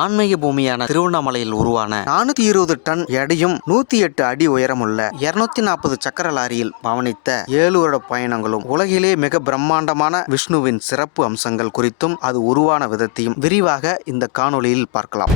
ஆன்மீக பூமியான திருவண்ணாமலையில் உருவான நானூத்தி இருபது டன் எடையும் நூத்தி எட்டு அடி உயரமுள்ள இருநூத்தி நாற்பது சக்கர லாரியில் பவனித்த ஏழு வருட பயணங்களும் உலகிலே மிக பிரம்மாண்டமான விஷ்ணுவின் சிறப்பு அம்சங்கள் குறித்தும் அது உருவான விதத்தையும் விரிவாக இந்த காணொளியில் பார்க்கலாம்.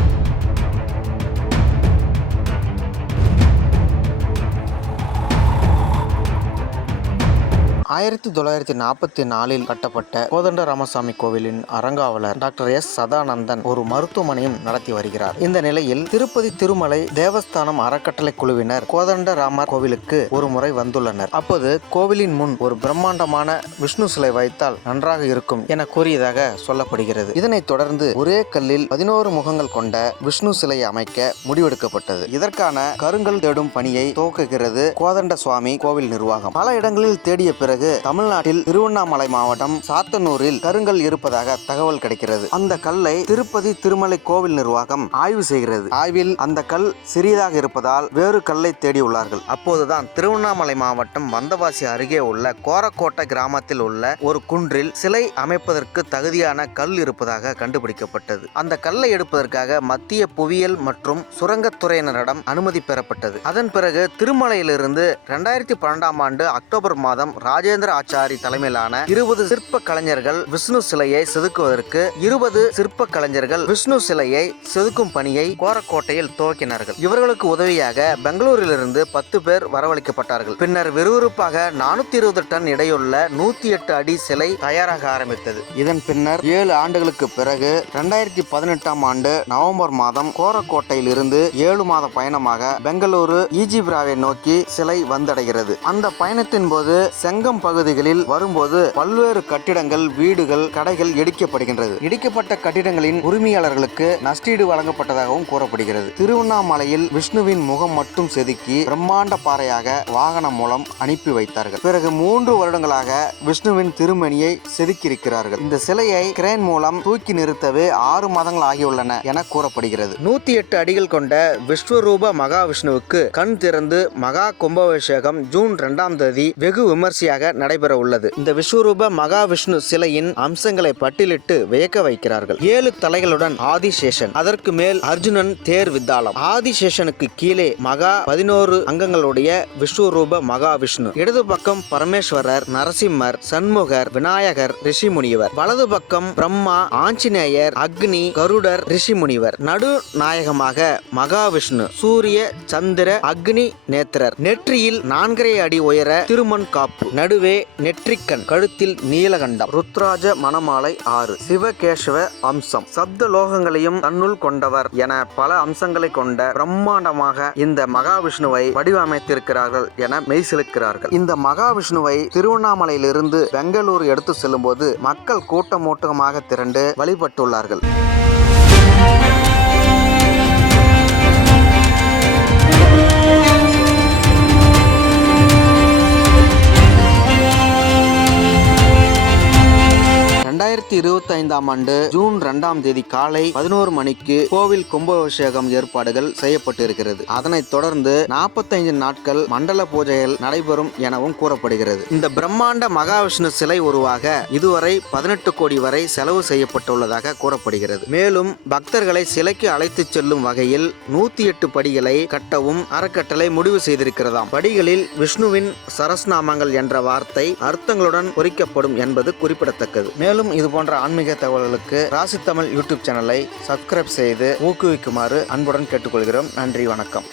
ஆயிரத்தி தொள்ளாயிரத்தி நாற்பத்தி நாலில் கட்டப்பட்ட கோதண்ட ராமசாமி கோவிலின் அறங்காவலர் டாக்டர் எஸ் சதானந்தன் ஒரு மருத்துவமனையும் நடத்தி வருகிறார். இந்த நிலையில் திருப்பதி திருமலை தேவஸ்தானம் அறக்கட்டளை குழுவினர் கோதண்ட ராமர் கோவிலுக்கு ஒரு முறை வந்துள்ளனர். அப்போது கோவிலின் முன் ஒரு பிரம்மாண்டமான விஷ்ணு சிலை வைத்தால் நன்றாக இருக்கும் என கூறியதாக சொல்லப்படுகிறது. இதனைத் தொடர்ந்து ஒரே கல்லில் பதினோரு முகங்கள் கொண்ட விஷ்ணு சிலையை அமைக்க முடிவெடுக்கப்பட்டது. இதற்கான கருங்கல் தேடும் பணியை துவக்குகிறது கோதண்ட சுவாமி கோவில் நிர்வாகம். பல இடங்களில் தேடிய பிறகு தமிழ்நாட்டில் திருவண்ணாமலை மாவட்டம் சாத்தனூரில் கருங்கல் இருப்பதாக தகவல் கிடைக்கிறது. அந்த கல்லை திருப்பதி திருமலை கோவில் நிர்வாகம் ஆய்வு செய்கிறது. ஆய்வில் அந்த கல் சிறியதாக இருப்பதால் வேறு கல்லை தேடியுள்ளார்கள் அப்போதுதான் திருவண்ணாமலை மாவட்டம் வந்தவாசி அருகே உள்ள கோரக்கோட்டை கிராமத்தில் உள்ள ஒரு குன்றில் சிலை அமைப்பதற்கு தகுதியான கல் இருப்பதாக கண்டுபிடிக்கப்பட்டது. அந்த கல்லை எடுப்பதற்காக மத்திய புவியியல் மற்றும் சுரங்கத்துறையினரிடம் அனுமதி பெறப்பட்டது. அதன் பிறகு திருமலையிலிருந்து இரண்டாயிரத்தி பன்னெண்டாம் ஆண்டு அக்டோபர் மாதம் ராஜேந்திர ஆச்சாரி தலைமையிலான இருபது சிற்ப கலைஞர்கள் விஷ்ணு சிலையை செதுக்குவதற்கு இருபது சிற்ப கலைஞர்கள் விஷ்ணு சிலையை செதுக்கும் பணியை கோரக்கோட்டையில் துவக்கினார்கள். இவர்களுக்கு உதவியாக பெங்களூரிலிருந்து பத்து பேர் வரவழைக்கப்பட்டார்கள். பின்னர் விறுவிறுப்பாக நானூத்தி இருபது டன் இடையுள்ள நூத்தி எட்டு அடி சிலை தயாராக ஆரம்பித்தது. இதன் பின்னர் ஏழு ஆண்டுகளுக்கு பிறகு இரண்டாயிரத்தி பதினெட்டாம் ஆண்டு நவம்பர் மாதம் கோரக்கோட்டையில் இருந்து ஏழு மாத பயணமாக பெங்களூரு ஈஜிபிராவை நோக்கி சிலை வந்தடைகிறது. அந்த பயணத்தின் போது செங்கம் பகுதிகளில் வரும்போது பல்வேறு கட்டிடங்கள் வீடுகள் கடைகள் இடிக்கப்படுகின்றது. இடிக்கப்பட்ட கட்டிடங்களின் உரிமையாளர்களுக்கு நஷ்டீடு வழங்கப்பட்டதாகவும் கூறப்படுகிறது. திருவண்ணாமலையில் விஷ்ணுவின் முகம் மட்டும் செதுக்கி பிரம்மாண்ட பாறையாக வாகனம் மூலம் அனுப்பி வைத்தார்கள். பிறகு மூன்று வருடங்களாக விஷ்ணுவின் திருமணியை செதுக்கியிருக்கிறார்கள். இந்த சிலையை கிரேன் மூலம் தூக்கி நிறுத்தவே ஆறு மாதங்கள் ஆகியுள்ளன என கூறப்படுகிறது. நூத்தி எட்டு அடிகள் கொண்ட விஸ்வரூப மகாவிஷ்ணுவுக்கு கண் திறந்து மகா கும்பாபிஷேகம் ஜூன் இரண்டாம் தேதி வெகு விமர்சையாக நடைபெற உள்ளது இந்த விஸ்வரூப மகாவிஷ்ணு சிலையின் அம்சங்களை பட்டியலிட்டு வியக்க வைக்கிறார்கள். ஏழு தலைகளுடன் ஆதிசேஷன் அதற்கு மேல் அர்ஜுனன் தேர் வித்தாளம். ஆதிசேஷனுக்கு கீழே மகா பதினோரு அங்கங்களுடைய விஸ்வரூப மகாவிஷ்ணு. இடது பக்கம் பரமேஸ்வரர் நரசிம்மர் சண்முகர் விநாயகர் ரிஷி முனிவர் வலது பக்கம் பிரம்மா ஆஞ்சநேயர் அக்னி கருடர் ரிஷி முனிவர் நடு நாயகமாக மகாவிஷ்ணு சூரிய சந்திர அக்னி நேத்திரர். நெற்றியில் நான்கரை அடி உயர திருமண் காப்பு. நடுவே நெற்றிக்கண் கழுத்தில் நீலகண்டம் ருத்ராஜ மணமாலை ஆறு சிவகேசவ அம்சம். சப்த லோகங்களையும் தன்னுள் கொண்டவர் என பல அம்சங்களை கொண்ட பிரம்மாண்டமாக இந்த மகாவிஷ்ணுவை வடிவமைத்திருக்கிறார்கள் என மெய்சிலுக்கிறார்கள் இந்த மகாவிஷ்ணுவை திருவண்ணாமலையிலிருந்து பெங்களூர் எடுத்து செல்லும்போது மக்கள் கூட்டமூட்டமாக திரண்டு வழிபட்டுள்ளார்கள். ரெண்டாயிரத்தி இருபத்தி ஐந்தாம் ஆண்டு ஜூன் இரண்டாம் தேதி காலை பதினோரு மணிக்கு கோவில் கும்பாபிஷேகம் ஏற்பாடுகள் செய்யப்பட்டிருக்கிறது. அதனைத் தொடர்ந்து நாற்பத்தைந்து நாட்கள் மண்டல பூஜைகள் நடைபெறும் எனவும் கூறப்படுகிறது. இந்த பிரம்மாண்ட மகாவிஷ்ணு சிலை உருவாக இதுவரை பதினெட்டு கோடி வரை செலவு செய்யப்பட்டுள்ளதாக கூறப்படுகிறது. மேலும் பக்தர்களை சிலைக்கு அழைத்துச் செல்லும் வகையில் நூத்தி எட்டு படிகளை கட்டவும் அறக்கட்டளை முடிவு செய்திருக்கிறதாம். படிகளில் விஷ்ணுவின் சரஸ்நாமங்கள் என்ற வார்த்தை அர்த்தங்களுடன் பொறிக்கப்படும் என்பது குறிப்பிடத்தக்கது. மேலும் இது இது போன்ற ஆன்மீக தகவல்களுக்கு ராசி தமிழ் யூடியூப் சேனலை சப்ஸ்கிரைப் செய்து ஊக்குவிக்குமாறு அன்புடன் கேட்டுக்கொள்கிறோம். நன்றி வணக்கம்.